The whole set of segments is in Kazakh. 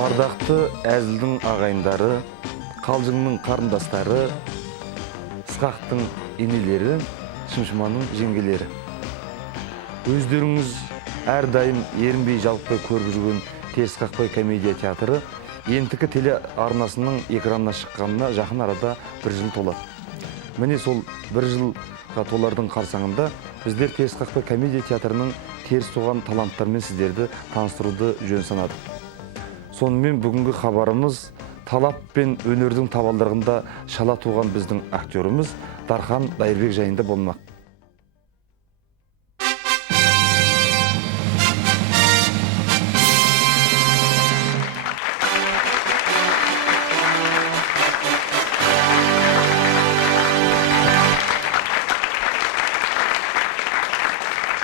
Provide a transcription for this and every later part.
Ардақты әзілдің ағайындары, қалжыңның қарындастары, Ысқақтың енелері, Шымшыманың жеңгелері. Өздеріңіз әрдайым ерінбей жалықпай көріп жүрген Теріс қақпай комедия театры ентікі теле арнасының экранына шыққанына жақын арада бір жыл толады. Міне сол бір жылға толардың қарсаңында біздер Теріс қақпай комедия театрының теріс туған таланттармен сіздерді таныстыруды жөн санадық. Сонымен бүгінгі хабарымыз талап пен өнердің табалдырығында шала туған біздің актеріміз Дархан Дайырбек жайында болмақ.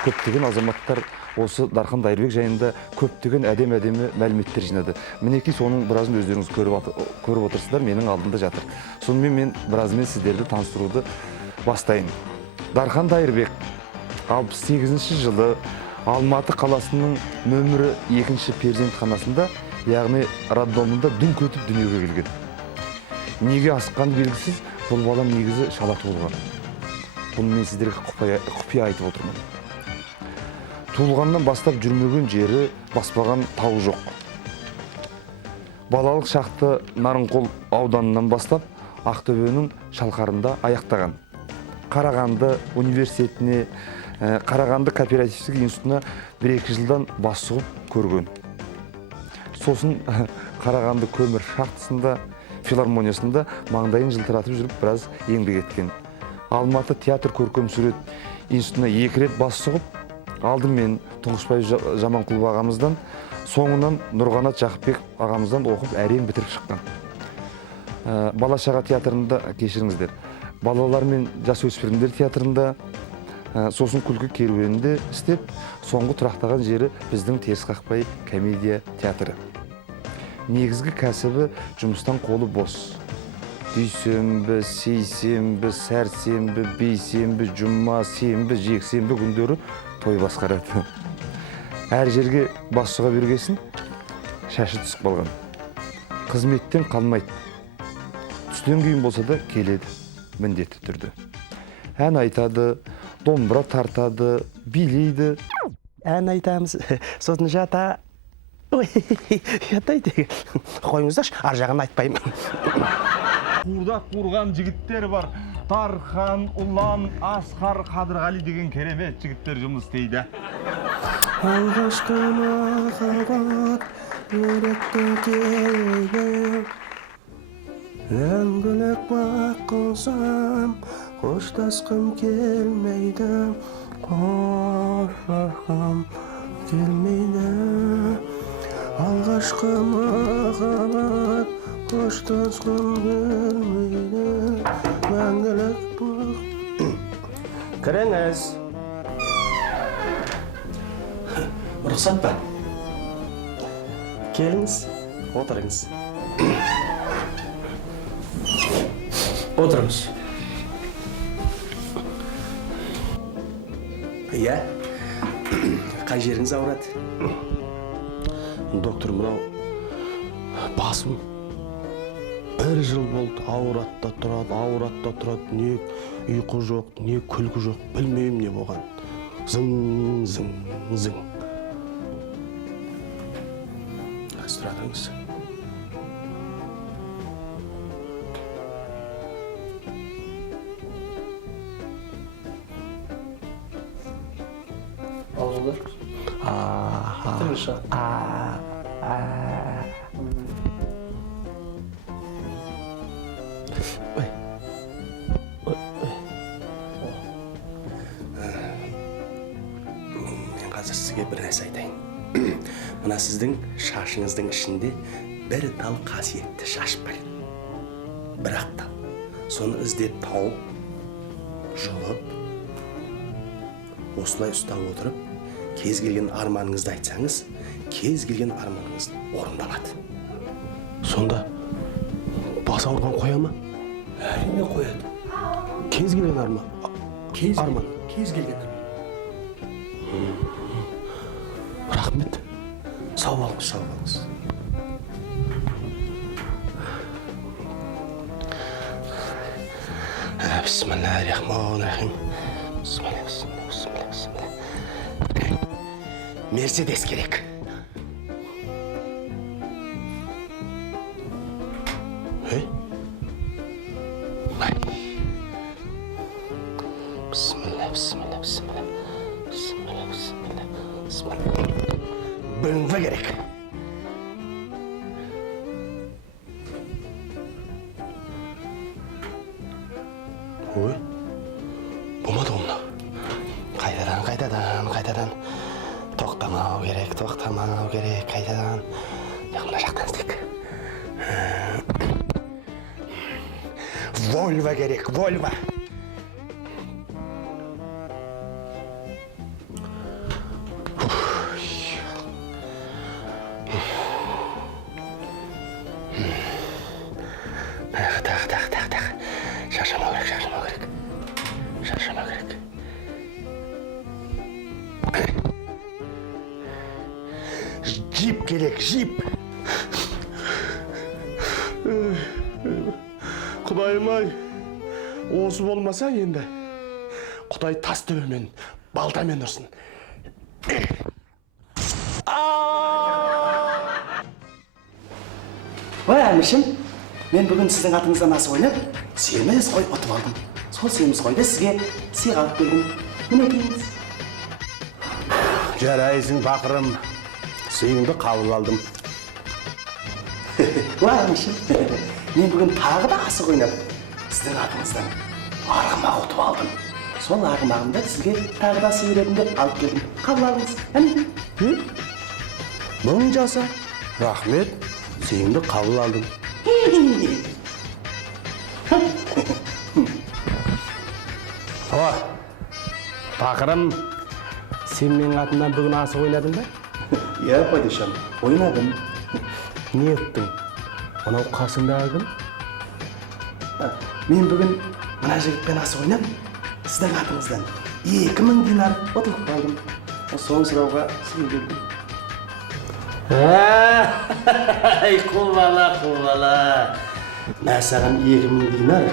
Көптеген азаматтар осы Дархан Дайырбек жайында көптеген әдемі мәліметтер жинады. Мінекей соның біразын өздеріңіз көріп отырсыздар, менің алдымда жатыр. Сонымен мен біразымен сіздерді таныстыруды бастайын. Дархан Дайырбек 68 жылы Алматы қаласының нөмірі 2-ші перзентханасында, яғни роддомында дүнк өтіп дүниеге келген. Неге асыққаны белгісіз, бұл бала негізі шала туылған. Бұны мен сіздерге құпия айтып отырмын. Туылғаннан бастап жүрмеген жері, баспаған тау жоқ. Балалық шақты Нарынқол ауданынан бастап Ақтөбенің Шалқарында аяқтаған. Қарағанды университетіне, Қарағанды кооперативтік институтына 1-2 жылдан бас сұғып көрген. Сосын Қарағанды көмір шахтасында, филармониясында маңдайын жылтыратып жүріп біраз еңбек еткен. Алматы театр көркем сурет институтына 2 рет бас сұғып, алдымен Тұңғышбай Жаманқұлов ағамыздан, соңынан Нұрғанат Жақыпбек ағамыздан оқып әрең бітіріп шыққан. Бала-шаға театрында, кешіріңіздер, балалар мен жасөспірімдер театрында, сосын күлкі керуенінде істеп, соңғы тұрақтаған жері біздің Теріс қақпай комедия театры. Негізгі кәсібі жұмыстан қолы бос. Дүйсенбі, сейсенбі, сәрсенбі, бейсенбі, жұма, сенбі, жексенбі күндері той басқарады. Әр жерге бас сұға бергесін, шашы түсіп қалған. Қызметтен қалмайды. Түстен кейін болса да келеді, міндетті түрде. Ән айтады, домбыра тартады, билейді. Ән айтамыз, сосын жата. Ятайды. Қойыңыздашы, ар жағын айтпаймын. Қурдақ қурған жігіттер бар. Дархан, Ұлан, Асқар, Қадырғали деген керемет жігіттер жұмыс істейді. Алғашқы махаббат үйретті келді. Мәңгілік бақ қылсам, қоштасқым келмейді. Қоштасқым келмейді. Алғашқы махаббат қоштасқым келмейді. Мәңгілік бақ. Кіріңіз. Рұқсат па? Келіңіз, отырыңыз. Отырыңыз. Иә? Қай жеріңіз ауырады? Доктор, мынау басым 1 жыл болды, ауыратта тұрады, не ұйқы жоқ, не күлкі жоқ, білмеймін не болған. Зың. Тұратыңыз. Ağzılar. Bitirmiş ha. Мен қазір сізге бір нәрсе айтайын. Мына сіздің шашыңыздың ішінде бір тал қасиетті шаш бар. Бір-ақ тал. Соны іздеп тауып, жұлып, осылай ұстап отырып, кез келген арманыңызды айтсаңыз, кез келген арманыңыз орындалады. Сонда бас ауырған қоя ма? Әрине қояды. Кез келген арман. Кез келген арман. Рахмет. Sağ olun, sağ olun. Bismillahirrahmanirrahim. Bismillah, bismillah, bismillah, bismillah. Mercedes gerek. He? Ay. Bismillah, bismillah, bismillah. Bismillah, bismillah, bismillah. BMW gerek. Oy. Bulmadı onu. Kaytadan. Toktamao gerek. Kaytadan. Yaklaşaktan istek. Volvo gerek, Volvo. Tak. Şaşırma gerek. Jip gerek, jip. Kudayım ay, oğuzum olmasa енді. Kuday tas töbemen, baltamen ұрсын. Vay әмішім, мен бүгін сіздің атыңыздан асық ойнап, семіз қой ұтып алдым. Сол семіз қойды сізге сыйға алып келдім. Мінекейіңіз. Жарайсың бақырым, сыйыңды қабыл алдым. Vay әмішім, мен бүгін тағы да асық ойнап, сіздің атыңыздан арғымақ ұтып алдым. Сол арғымағымды сізге тағы да сый ретінде алып келдім. Қабыл алыңыз. Мың жаса, рахмет, сыйыңды қабыл алдым. О, бақырым, сен менің атымнан бүгін асық ойнадың ба? Иә, падишам, ойнадым. Не еттің? Анау қасыңдағы кім? Мен бүгін мына жігітпен асық ойнап, сіздің атыңыздан 2000 динар ұтылып қалдым. Соны сұрауға сізге келдім. Ай, құбала. Мен саған 2000 динар.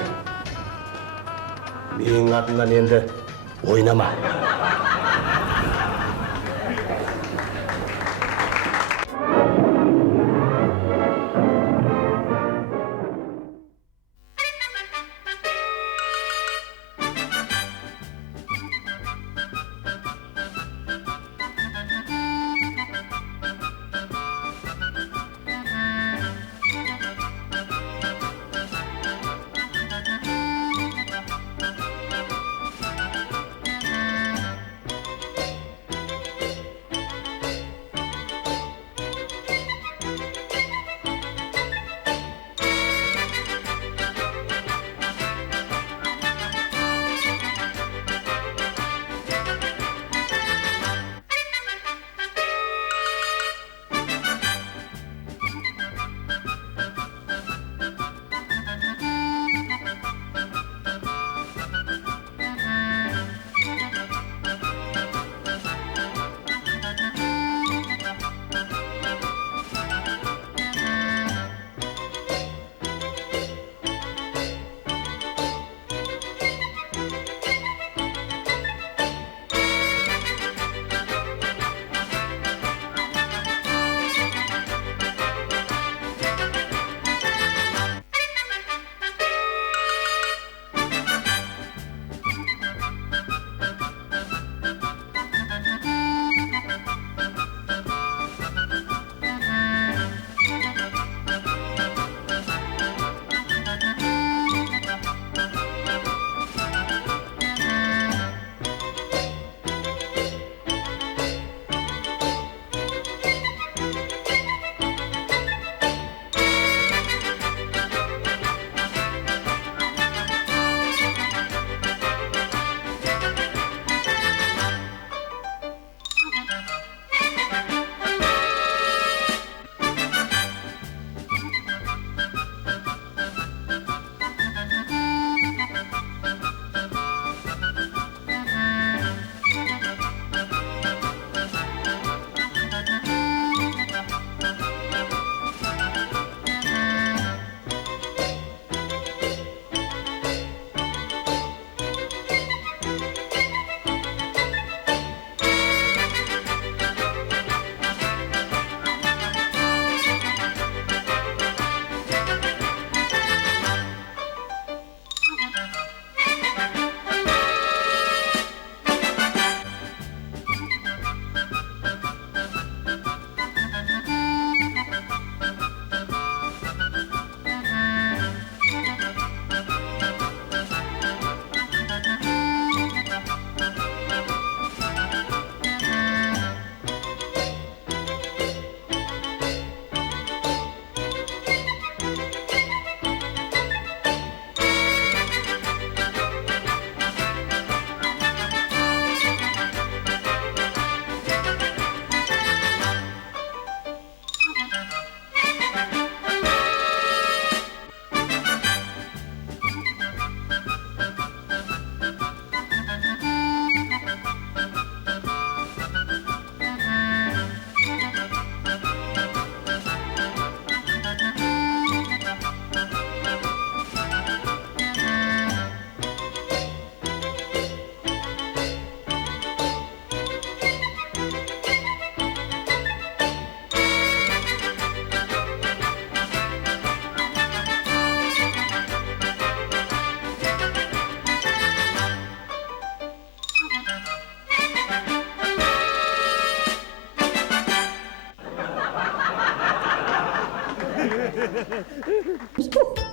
Менің атымнан енді ойнама.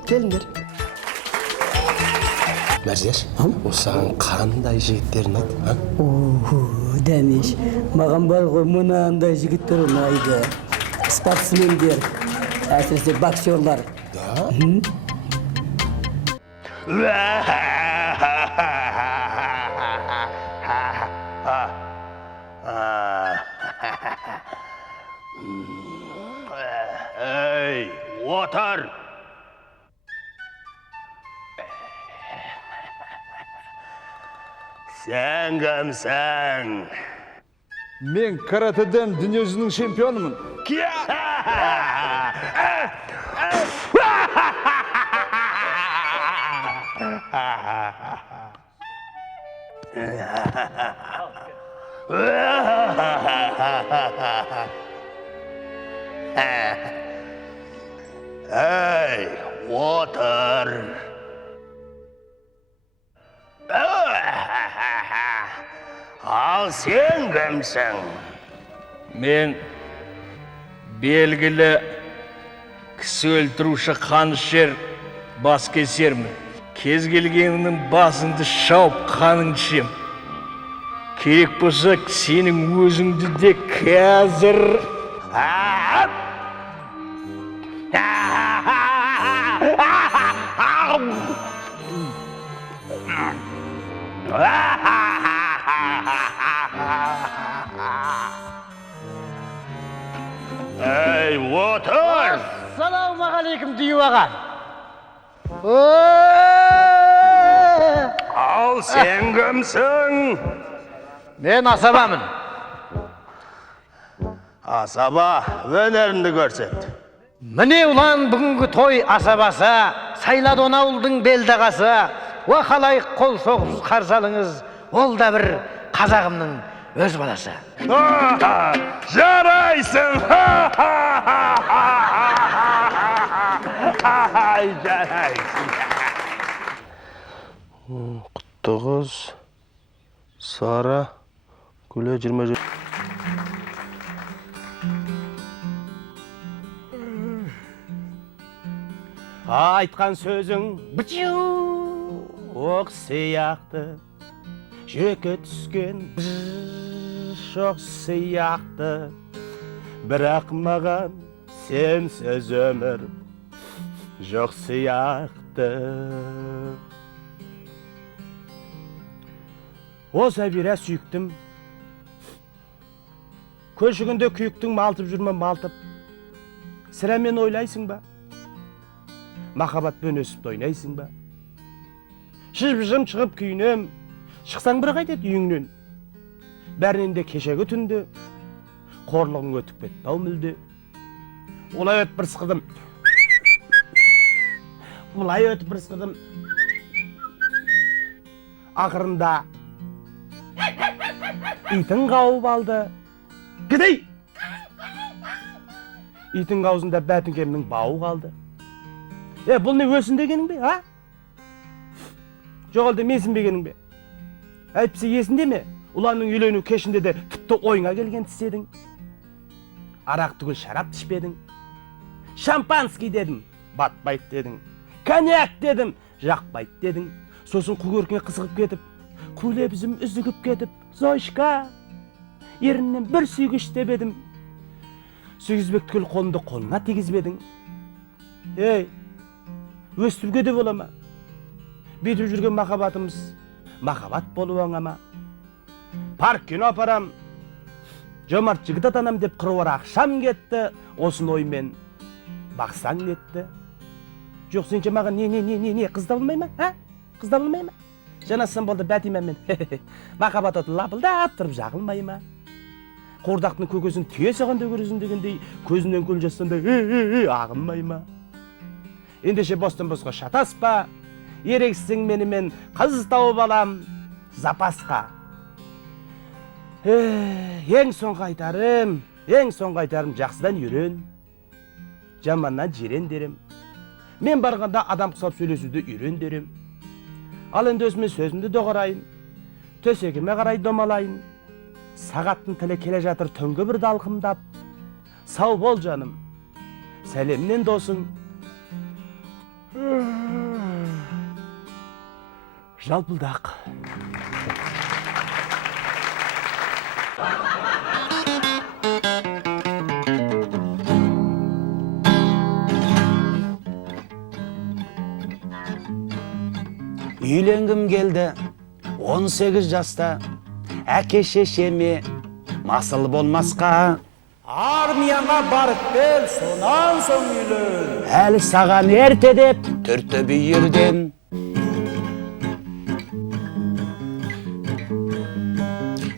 Келіңдер. Мәрзияш, ол саған қандай жігіттерін айт, а? Дәнеш, маған бар ғой мынандай жігіттер ұнайды. Спортсмендер, әсіресе боксерлар. Да? Ey, otur. Sen kimsin? Мен каратэден дүниежүзінің чемпионымын. Ey, otur. Al sen kimsin? Men belgili kişi öldürуші қанішер бас кесермін. Кез келгеннің басыңды шауып қанын ішем. Керек болса сенің өзіңді де қазір. Ey, otur. Ассалаумағалейкум дүйім аға. Al sen kimsin? Мен асабамын. Asaba, önerini görset. Міне ұлан бүгінгі той асабасы, Сайладон ауылдың белдағасы, уақалайық қол соғып қарсы алыңыз, ол да бір қазағымның өз баласы. Jaraysın. Jaraysın. Құтты қыз, Сара, Гүле 20. Айтқан сөзің оқ сияқты, жүрекке түскен шоқ сияқты, бірақ маған сенсіз өмір жоқ сияқты. О Сәбира сүйіктім, көшігінде күйіктің малтып жүрме малтып, сірә мен ойлайсың ба? Махаббатпен өсіп ойнайсың ба? Шыжым шығып күйінем, шықсаң бір қайтет үйіңнен. Бәрінен де кешегі түнді, қорлығың өтіп кетті ау мүлде. Олай өтіп бір сықыдым, олай өтіп бір сықыдым. Ақырында итің қауып алды. Кедей! Итің аузында бәтіңкемнің бауы қалды. Бұл не өсін дегенің бе, а? Жоқ әлде менсінбегенің бе? Әйтпесе есінде ме? Ұланның үйлену кешінде де тіпті ойыңа келген тіседің. Арақ түгіл шарап тішпедің. Шампанский дедім, батпайды дедің. Коньяк дедім, жақпайды дедің. Сосын құгөркіне қызығып кетіп, күлебізім үзігіп кетіп, Зойшка, еріннен бір сүйгіш деп едім. Сүйгізбек түгіл қолымды қолыңа тегізбедің. Ей, өстірге де бола ма? Бетіп жүрген махаббатымыз махаббат болу аңама. Парк кино апарам, жомарт жігіт атанам деп қыруар ақшам кетті, осын оймен бақсаң нетті. Жоқ, сенше маған не, қыз табылмай ма? Қыз табылмай ма? Жанасам болды бәтимен мен. Махаббат оты лапылдап тұрып жағылмай ма? Қордақтың көкесін түйе сағанда көресін дегендей, көзінен көл жастандай ағынмай ма? Ендеше бостан босқа шатаспа, ерексің менімен қыз тауып алам запасқа. Ең соңғы айтарым жақсыдан үйрен, жаманнан жирен дерем. Мен барғанда адам құсап сөйлесуді үйрен дерем. Ал енді өзіме сөзімді доғарайын, төсегіме қарай домалайын. Сағаттың тілі келе жатыр түнгі бір далқымдап. Сау бол жаным, сәлемнен досың, Жалпылдақ. Үйленгім келді 18 жаста, әке шешеме масыл болмасқа. Армияға барып кел, сонан соң үйлен. Әлі саған ерте деп түртті бүйірден.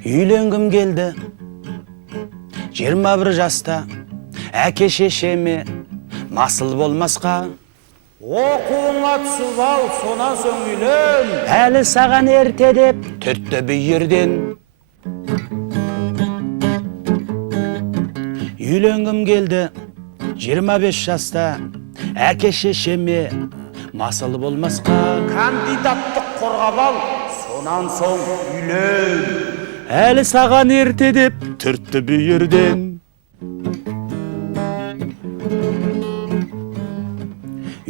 Үйленгім келді 21 жаста, әке шешеме масыл болмасқа. Оқуыңа түсіп ал, сонан соң үйлен. Әлі саған ерте деп түртті бүйірден. Үйленгім келді 25 жаста, әке шешеме масыл болмасқа. Кандидаттық қорғап ал, сонан соң үйлен. Әлі саған ерте деп түртті бүйірден.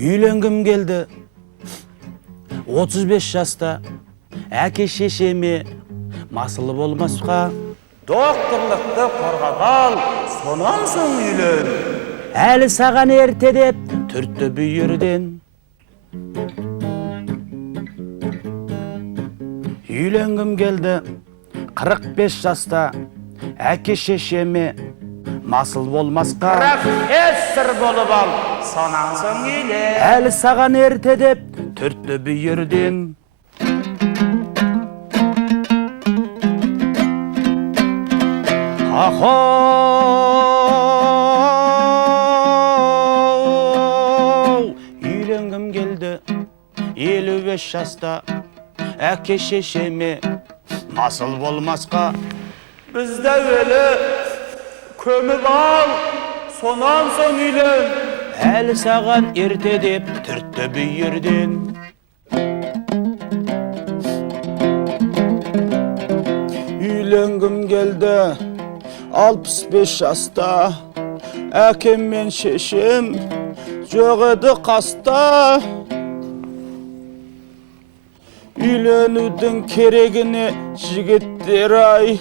Үйленгім келді 35 жаста, әке шешеме масыл болмасқа. Докторлықты қорғап ал, сонан соң үйлен. Әлі саған ерте деп түртті бүйірден. Үйленгім келді 45 жаста, әке шешеме масыл болмасқа. Профессор болып ал, сонан соң үйлен. Әлі саған ерте деп түртті бүйірден. Үйленгім келді 55 жаста, әке шешеме масыл болмасқа. Бізді өлі көміп ал, сонан соң үйлен. Әлі саған ерте деп түртті бүйірден. Үйленгім келді 65 жаста, әкем мен шешем жоқ еді қаста. Үйленудің керегіне жігіттер ай,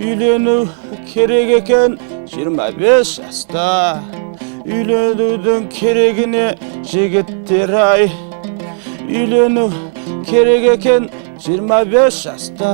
үйлену керек екен 25 жаста. Үйленудің керегіне жігіттер ай, үйлену керек екен 25 жаста.